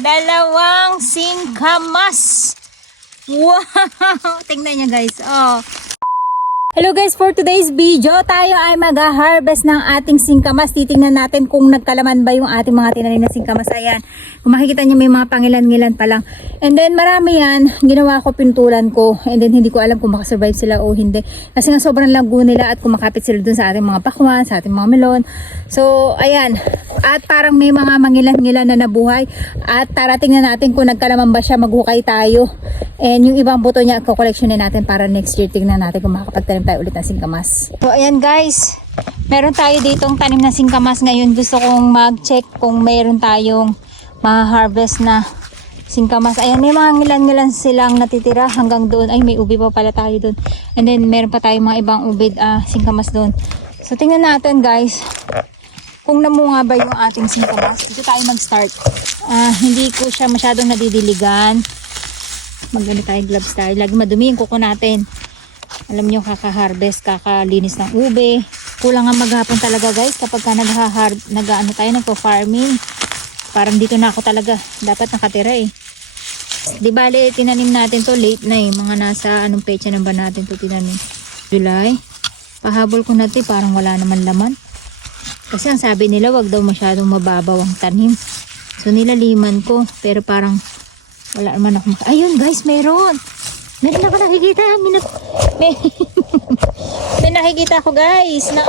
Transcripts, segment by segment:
Dalawang singkamas. Wow! Tingnan nyo guys. Oh. Hello guys, for today's video, tayo ay mag-harvest ng ating singkamas. Titingnan natin kung nagkalaman ba yung ating mga tinanim na singkamas. Ayan, kung makikita nyo may mga pangilan-ngilan pa lang. And then marami yan, ginawa ko, pintulan ko. And then hindi ko alam kung makasurvive sila o hindi. Kasi nga sobrang lago nila at kumakapit sila dun sa ating mga pakwan, sa ating mga melon. So ayan, at parang may mga mangilan-ngilan na nabuhay. At tarating na natin kung nagkalaman ba siya, maghukay tayo. And yung ibang buto niya, kukoleksyonin natin para next year tingnan natin kung makakapagtanim tayo ulit ng singkamas. So ayan guys, meron tayo ditong tanim na singkamas ngayon. Gusto kong mag-check kung meron tayong ma-harvest na singkamas. Ayan, may mga ngilan-ngilan silang natitira hanggang doon. Ay, may ubi pa pala tayo doon. And then meron pa tayong mga ibang ubid singkamas doon. So tingnan natin guys kung namunga ba yung ating singkamas. Dito tayo mag-start. Hindi ko siya masyadong nadidiligan. Magano tayo, gloves tayo. Lagi madumi yung kuko natin. Alam nyo, kaka-harvest, kakalinis ng ube. Kulang nga maghapon talaga guys kapag ka nag-ano tayo, nagpo-farming. Parang dito na ako talaga. Dapat nakatira eh. Di bale, tinanim natin to late na eh. Mga nasa anong pecha na ba natin to tinanim? July. Pahabol ko natin, parang wala naman laman. Kasi ang sabi nila, wag daw masyadong mababaw ang tanim. So nilaliman ko, pero parang wala naman ako. Ayun guys, meron ako nakikita. May nakikita ko guys na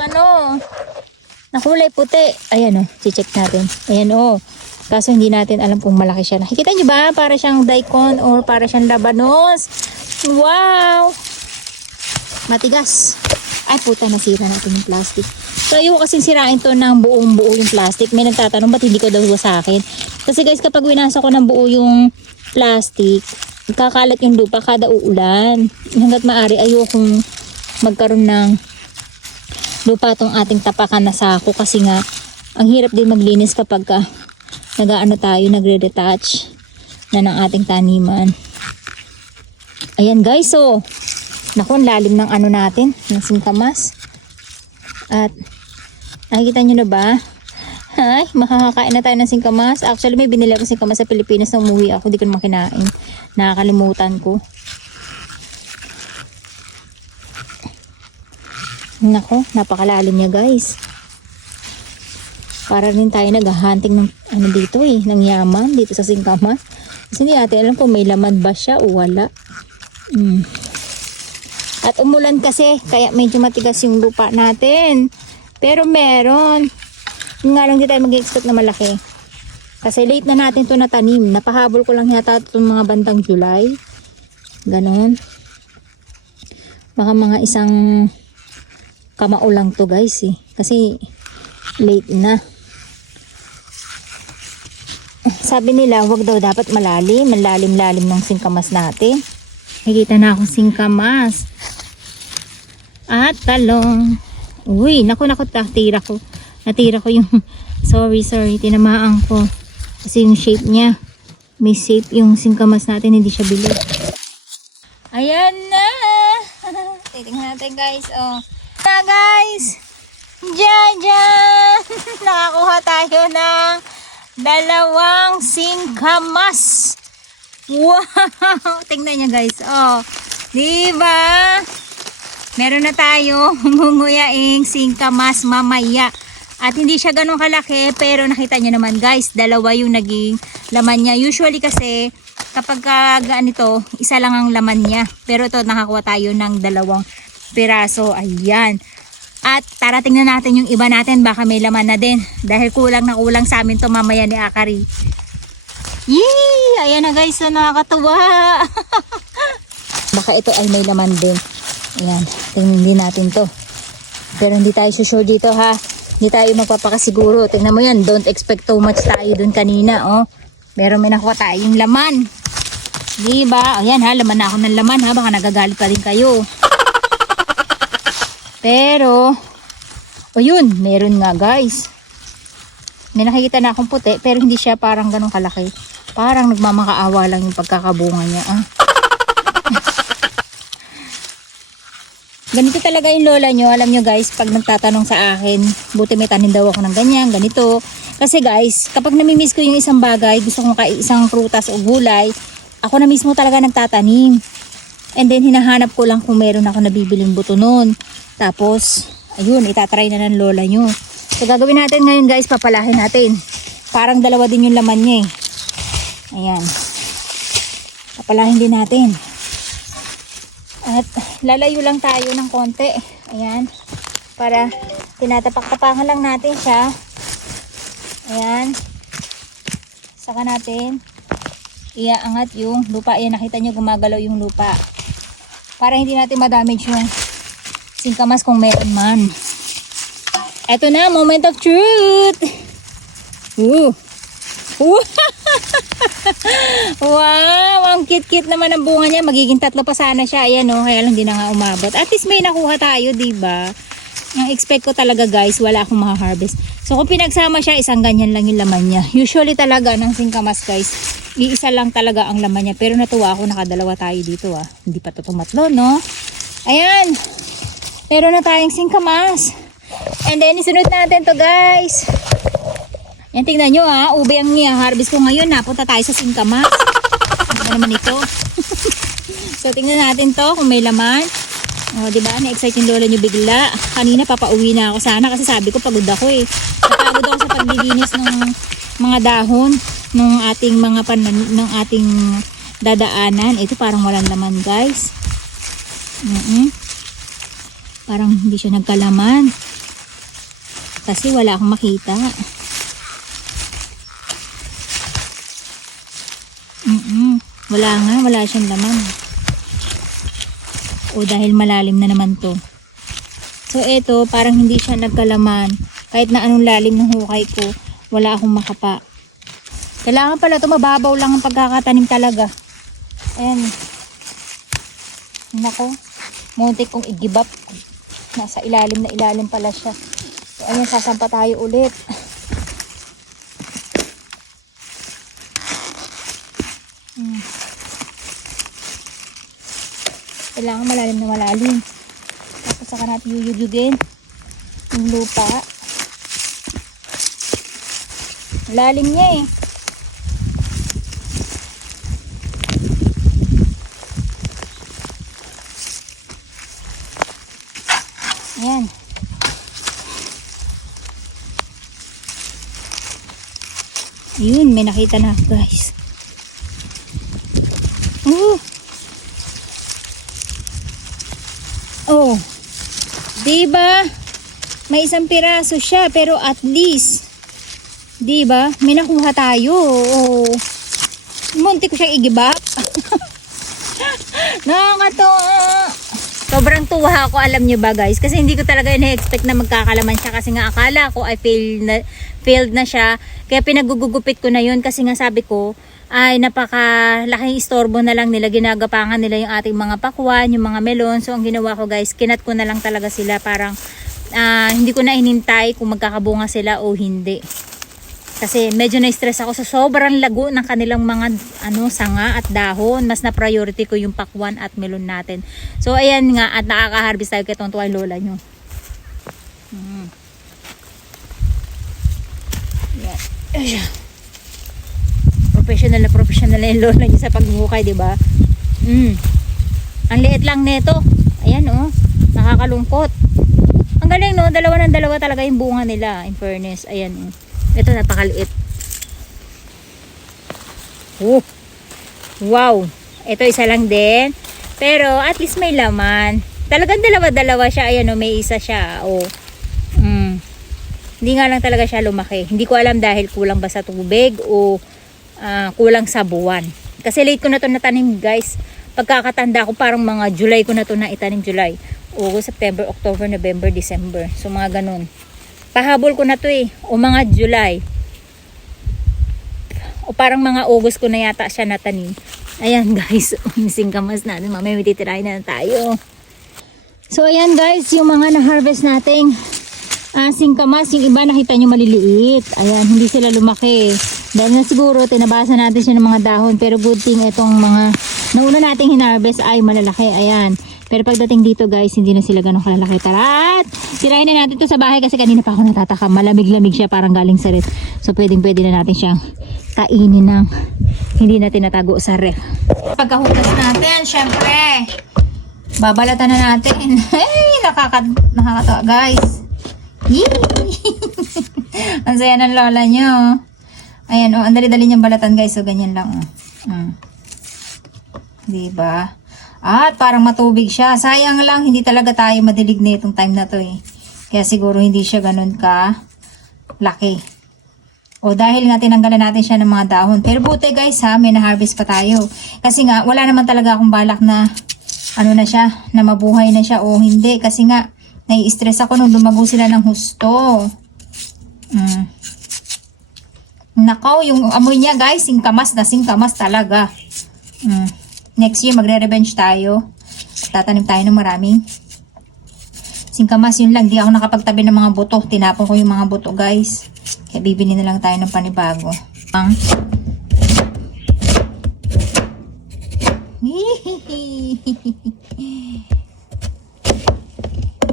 na kulay puti. Ayan check natin. Ayan kaso hindi natin alam kung malaki siya. Nakikita nyo ba? Para siyang daikon or para siyang labanos. Wow! Matigas. Ay puta, nasira natin yung plastic. So ayoko kasing sirain to ng buong buo yung plastic. May nagtatanong ba't hindi ko daw sa akin. Kasi guys, kapag winasa ko ng buo yung plastic, kakalat yung lupa kada uulan. Hanggat maaari ayokong magkaroon ng lupa tong ating tapakan na sako. Kasi nga, ang hirap din maglinis kapag tayo, nagre-retouch na ng ating taniman. Ayan guys, naku, ang lalim ng natin, ng singkamas. At nakikita nyo na ba? Ay, makakakain na tayo ng singkamas. Actually, may binili ako singkamas sa Pilipinas nung umuwi ako. Di ko naman kinain. Nakakalimutan ko. Nako, napakalalim niya guys. Para rin tayo naghahunting ng dito ng yaman dito sa singkamas. Kasi hindi natin alam kung may laman ba siya o wala. At umulan kasi, kaya medyo matigas yung lupa natin. Pero meron. Yung nga lang di tayo mag-expect na malaki. Kasi late na natin to natanim. Napahabol ko lang yata itong mga bandang July. Ganon. Baka mga isang kamao lang to guys Kasi late na. Sabi nila wag daw dapat malalim. Malalim-lalim ng singkamas natin. Nakikita na akong singkamas. At talong. Uy, naku, natira ko yung sorry, tinamaan ko kasi yung shape niya, may shape yung singkamas natin, hindi siya bilog. Ayan na. Titingnan natin guys. Na guys, jajan. Nakakuha tayo ng dalawang singkamas. Wow, tingnan niyo guys. Diba meron na tayo ngunguyaing singkamas mamaya. At hindi siya ganun kalaki, pero nakita nyo naman guys, dalawa yung naging laman niya. Usually kasi, kapag ganito, isa lang ang laman niya. Pero ito, nakakuha tayo ng 2 piraso. Ayan. At tarating na natin yung iba natin, baka may laman na din. Dahil kulang na kulang sa amin to mamaya ni Akari. Yee! Ayan na guys, nakakatuwa. Baka ito ay may laman din. Ayan, tingnan din natin to. Pero hindi tayo sure dito ha. Hindi tayo magpapakasiguro. Tingnan mo yan, don't expect too much tayo dun kanina. Pero may nakuha tayong laman. Diba? Ayan ha, laman na ako ng laman ha. Baka nagagalit pa rin kayo. Pero, yun, meron nga guys. May nakikita na akong puti, pero hindi siya parang ganun kalaki. Parang nagmamakaawa lang yung pagkakabunga niya. Ganito talaga yung lola nyo. Alam nyo guys, pag nagtatanong sa akin, buti may tanim daw ako ng ganyan, ganito. Kasi guys, kapag namimiss ko yung isang bagay, gusto kong isang prutas o gulay, ako na mismo talaga nagtatanim. And then hinahanap ko lang kung meron ako nabibiling buto nun. Tapos, ayun, itatry na ng lola nyo. So gagawin natin ngayon guys, papalahin natin. Parang dalawa din yung laman niya eh. Ayan. Papalahin din natin. At lalayo lang tayo ng konti. Ayan. Para tinatapak-tapakan lang natin siya. Ayan. Saka natin iaangat yung lupa. Ayan, nakita nyo gumagalaw yung lupa. Para hindi natin ma-damage yung singkamas kung meron man. Eto na, moment of truth. Wow, ang cute-cute naman ang bunga niya. Magiging 3 pa sana siya. Ayan o, kaya lang di na nga umabot. At least may nakuha tayo, diba? Ang expect ko talaga guys, wala akong makaharvest. So kung pinagsama siya, isang ganyan lang yung laman niya. Usually talaga ng singkamas guys, iisa lang talaga ang laman niya. Pero natuwa ako, nakadalawa tayo dito ah. Hindi pa to tumatlo, no? Ayan. Meron na tayong singkamas. And then isunod natin to guys. Yan, tingnan nyo ah, ube ang harvest ko ngayon. Napunta tayo sa singkamas. Ano ba naman ito? So tingnan natin to kung may laman. O, diba? Na-excite yung lola nyo bigla. Kanina papauwi na ako sana kasi sabi ko pagod ako eh. Napagod ako sa paglilinis ng mga dahon ng ating mga ng ating dadaanan. Ito parang walang laman guys. Parang hindi siya nagkalaman. Kasi wala akong makita. Wala siyang laman. O dahil malalim na naman to. So ito, parang hindi siya nagkalaman. Kahit na anong lalim ng hukay ko, wala akong makapa. Kailangan pala ito, mababaw lang ang pagkakatanim talaga. Ayan. Nako, muntik kong i-give up. Nasa ilalim na ilalim pala siya. So ayan, sasampa tayo ulit. Kailangan malalim na malalim. Tapos saka natin yuyugin yung lupa. Lalim niya eh. Ayan. Ayun, may nakita na guys. Oh, diba? May isang piraso siya, pero at least, diba? May nakuha tayo. Oh, munti ko siyang i-give up. Nakakatuwa. Sobrang tuwa ako, alam nyo ba guys? Kasi hindi ko talaga ina-expect na magkakalaman siya. Kasi nga akala ko ay failed na siya. Kaya pinagugupit ko na yun. Kasi nga sabi ko, ay napakalaking istorbo na lang nila, ginagapangan nila yung ating mga pakwan, yung mga melon. So ang ginawa ko guys, kinat ko na lang talaga sila, parang hindi ko na inintay kung magkakabunga sila o hindi. Kasi medyo na-stress ako sa sobrang lago ng kanilang mga sanga at dahon. Mas na priority ko yung pakwan at melon natin. So ayan nga, at nakaka-harvest tayo kay tontuwa yung lola nyo. Yan. Professional na yung lola niya sa pagbuhukay, di ba? Ang liit lang nito. Ayan oh, nakakalungkot. Ang galing no, dalawa ng dalawa talaga yung bunga nila, in fairness. Ayan oh. Ito napakaliit. Oh. Wow. Ito isa lang din. Pero at least may laman. Talagang dalawa-dalawa siya. Ayan oh, may isa siya. Oh. Hindi nga lang talaga siya lumaki. Hindi ko alam dahil kulang ba sa tubig o kulang sa buwan. Kasi late ko na to natanim guys. Pagkakatanda ko parang mga July ko na to na itanim. July, August, September, October, November, December. So mga ganun. Pahabol ko na to eh. O mga July. O parang mga August ko na yata siya natanim. Ayan guys. Singkamas natin. Mamaya may titirahin na tayo. So ayan guys. Yung mga na-harvest nating singkamas. Yung iba nakita nyo maliliit. Ayan. Hindi sila lumaki. Dahil na siguro tinabasa natin siya ng mga dahon. Pero good thing itong mga nauna nating hinarvest ay malalaki. Ayan. Pero pagdating dito guys, hindi na sila ganun kalalaki. Tara, tirahin na natin to sa bahay kasi kanina pa ako natataka. Malamig-lamig siya, parang galing sa ref. So pwede na natin siyang kainin ng hindi natin natago sa ref. Pagkahugas natin, syempre, babalatan na natin. Hey, nakakatawa guys. Ang saya ng lola nyo. Ayan, ang dali-dali niyang balatan guys. So, ganyan lang. Diba? At parang matubig siya. Sayang lang, hindi talaga tayo madilig na itong time na to eh. Kaya siguro hindi siya ganun ka laki. O dahil nga tinanggalan natin siya ng mga dahon. Pero buti guys ha, may na-harvest pa tayo. Kasi nga, wala naman talaga akong balak na ano na siya, na mabuhay na siya o hindi. Kasi nga, nai-stress ako nung lumago sila ng husto. Nakaw, yung amoy niya guys, singkamas na singkamas talaga. Next year, magre-revenge tayo. Tatanim tayo ng maraming singkamas. Yun lang, di ako nakapagtabi ng mga buto. Tinapon ko yung mga buto guys. Kaya bibili na lang tayo ng panibago.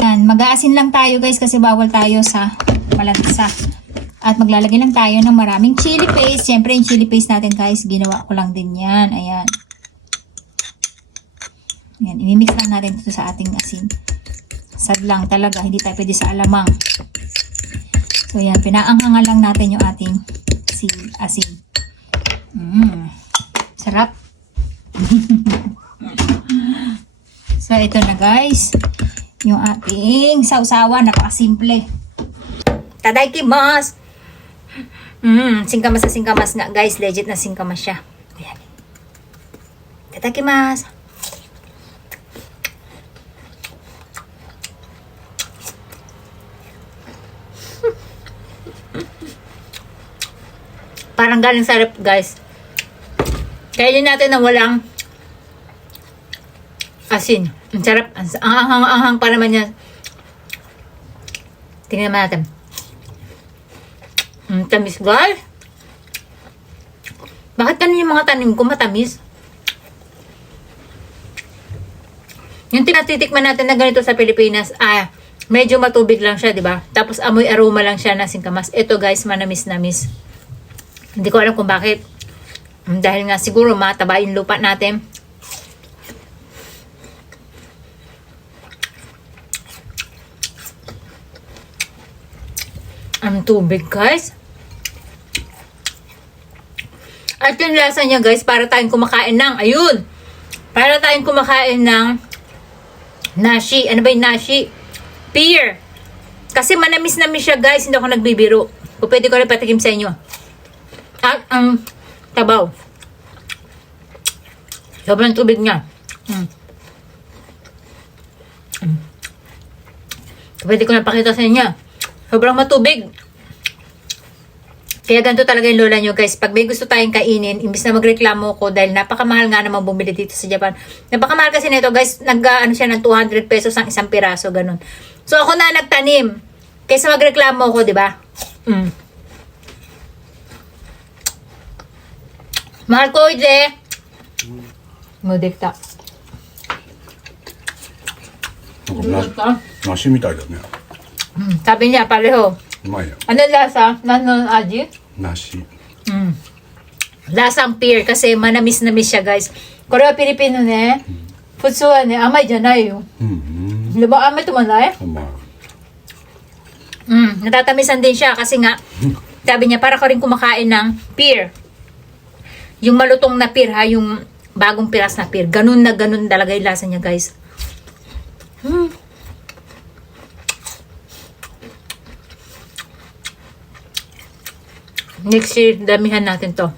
Yan, mag-aasin lang tayo guys kasi bawal tayo sa malansa. At maglalagay lang tayo ng maraming chili paste. Siyempre yung chili paste natin guys, ginawa ko lang din yan. Ayan. Ayan, imimix lang natin ito sa ating asin. Sad lang talaga, hindi tayo pwede sa alamang. So yan, pinaanghangan lang natin yung ating asin. Sarap. So ito na guys, yung ating sausawan, napakasimple. Tadaikimasu! Singkamas na singkamas nga guys, legit na singkamas siya. Ayan. Tadaikimasu! Parang galing sa rep guys. Kainin natin na walang asin. Ang sarap. Ang anghang pa naman niya. Tingnan natin. Tamis guys. Bakit ganun yung mga tanim ko matamis? Yung tinatitikman natin na ganito sa Pilipinas, medyo matubig lang siya, di ba? Tapos amoy aroma lang siya na singkamas. Ito guys, manamis-namis. Hindi ko alam kung bakit. Dahil nga siguro mataba yung lupa natin. Ang tubig guys. At yung lasa niya guys, para tayong kumakain ng, ayun! Para tayong kumakain ng nashi. Ano ba yung nashi? Pear. Kasi manamis-namis siya guys, hindi ako nagbibiro. O pwede ko rin patikim sa inyo. At ang tabaw. Sobrang tubig niya. Pwede ko na pakita sa inyo. Sobrang matubig. Kaya ganito talaga yung lola nyo guys. Pag may gusto tayong kainin, imbis na magreklamo ko dahil napakamahal nga naman bumili dito sa Japan. Napakamahal kasi nito guys. Nag-ano siya ng 200 pesos ang isang piraso. Ganun. So ako na nagtanim. Kaysa magreklamo ko, di ba? Mahal ko, Ije. Modekta. 梨みたいだね。 Sabi niya, pareho. うまいよ。 Ano lasa? Ano aji? 梨。 Lasang pear kasi manamis-namis siya guys. Korea Pilipino ne. Futsu wa ne, amay janai yo. Diba amay tumanay? うまい。 Natatamisan din siya kasi nga sabi niya para ka rin kumakain ng pear. Yung malutong na pear ha, yung bagong piras na pear. Ganun na ganun talaga yung lasa niya guys. Next year, damihan natin to.